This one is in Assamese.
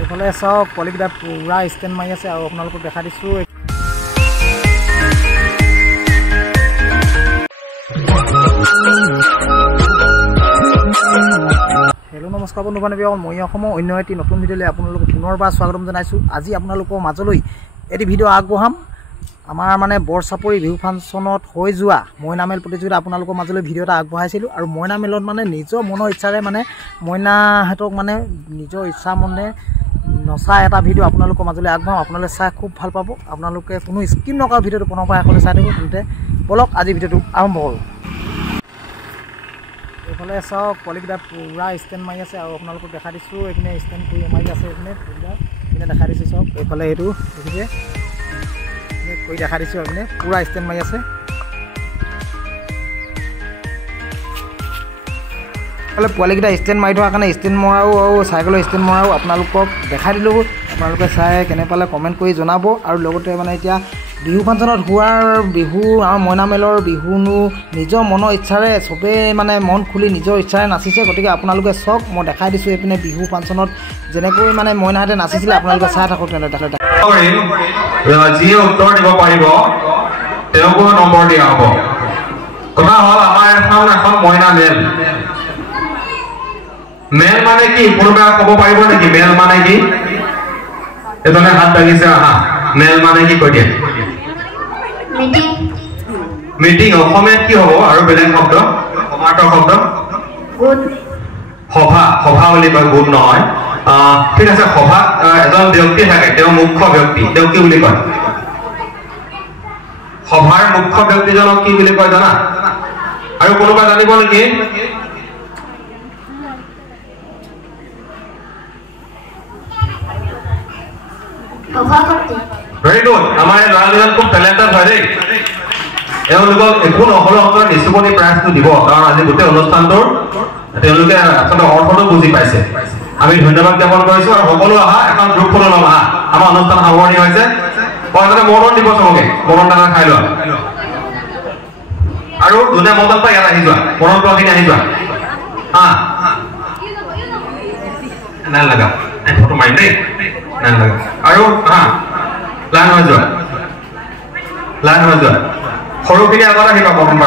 এইফালে চাওক পোৱালিকেইটা পুৰা ষ্টেণ্ড মাৰি আছে আৰু আপোনালোকক দেখা দিছোঁ। হেল্ল' নমস্কাৰ বন্ধু বান্ধৱী, মই অসমৰ অন্য এটি নতুন ভিডিঅ'লৈ আপোনালোকক পুনৰবাৰ স্বাগতম জনাইছোঁ। আজি আপোনালোকৰ মাজলৈ এটি ভিডিঅ' আগবঢ়াম। আমাৰ মানে বৰচাপৰি বিহু ফাংচনত হৈ যোৱা মইনামেল প্ৰতিযোগিতা আপোনালোকৰ মাজলৈ ভিডিঅ' এটা আগবঢ়াইছিলোঁ। আৰু মইনামেলত মানে নিজৰ মনৰ ইচ্ছাৰে মানে মইনাহঁতক মানে নিজৰ ইচ্ছা মনে নচা এটা ভিডিঅ' আপোনালোকৰ মাজলৈ আগবঢ়াম। আপোনালোকে চাই খুব ভাল পাব। আপোনালোকে কোনো স্কিপ নকৰা ভিডিঅ'টো পুনৰ পৰা শেষলৈ চাই থাকিব। তেন্তে বলক আজি ভিডিঅ'টো আৰম্ভ কৰোঁ। এইফালে চাওক পোৱালিকেইটা পুৰা ষ্টেণ্ড মাৰি আছে আৰু আপোনালোকক দেখা দিছোঁ। এইপিনে ষ্টেণ্ড কৰি মাৰি আছে, এইপিনে দেখা দিছোঁ চাওক। এইফালে এইটো দেখিছে কৰি দেখা দিছোঁ, এইপিনে পুৰা ষ্টেণ্ড মাৰি আছে। এইফালে পোৱালিকেইটা ষ্টেণ্ড মাৰি থোৱাৰ কাৰণে ষ্টেণ্ড মৰাও আৰু চাইকেলৰ ষ্টেণ্ড মৰাও আপোনালোকক দেখাই দিলোঁ। আপোনালোকে চাই কেনে পালে কমেণ্ট কৰি জনাব। আৰু লগতে মানে এতিয়া বিহু ফাংচনত হোৱাৰ বিহু আৰু মইনামেলৰ বিহুনো নিজৰ মনৰ ইচ্ছাৰে চবেই মানে মন খুলি নিজৰ ইচ্ছাৰে নাচিছে। গতিকে আপোনালোকে চাওক, মই দেখাই দিছোঁ এইপিনে বিহু ফাংচনত যেনেকৈ মানে মইনাহঁতে নাচিছিলে। আপোনালোকে চাই থাকক। যিয়ে উত্তৰ দিব পাৰিব তেওঁকো নম্বৰ দিয়া হ'ব। কথা হ'ল আমাৰ এখন মইনা মেল। মেল মানে কি কোনোবাই ক'ব পাৰিব নেকি? মেল মানে কি? এজনে হাত দাঙিছে, আহা। মেল মানে কি কৈ দিয়ে? মিটিং। অসমীয়াত কি হ'ব? আৰু বেলেগ শব্দ, সমাৰ্থক শব্দ? সভা বুলি কয়, গোট নহয়। ঠিক আছে, সভাত এজন ব্যক্তি থাকে, তেওঁ মুখ্য ব্যক্তি। তেওঁ কি বুলি কয়? সভাৰ মুখ্য ব্যক্তিজনক কি বুলি কয় জানা? আৰু কোনোবা জানিব নেকি? Very good. আমাৰ এই ল'ৰাজন খুব টেলেণ্টেড হয় দেই। এওঁলোকক একো নহ'লেও আপোনাৰ নিচুকনি প্ৰাইজটো দিব, কাৰণ আজি গোটেই অনুষ্ঠানটোৰ তেওঁলোকে আচলতে অৰ্থটো বুজি পাইছে। আমি ধন্যবাদ জ্ঞাপন কৰিছোঁ। আৰু সকলো আহা, এখন গ্ৰুপ ফটো ল'ম। আহা, আমাৰ অনুষ্ঠান সামৰণি হৈছে। মৰণ দিব চবকে, মৰণ দানা খাই লোৱা। আৰু যোনে মদত পাই ইয়াত আহি যোৱা, মৰণ পোৱাখিনি আহি যোৱা। নাই লগা, ফটো মাৰিম দেই, নাই লগা। আৰু লাইন হৈ যোৱা। সৰুখিনি আগত আহিবা প্ৰথমবাৰ।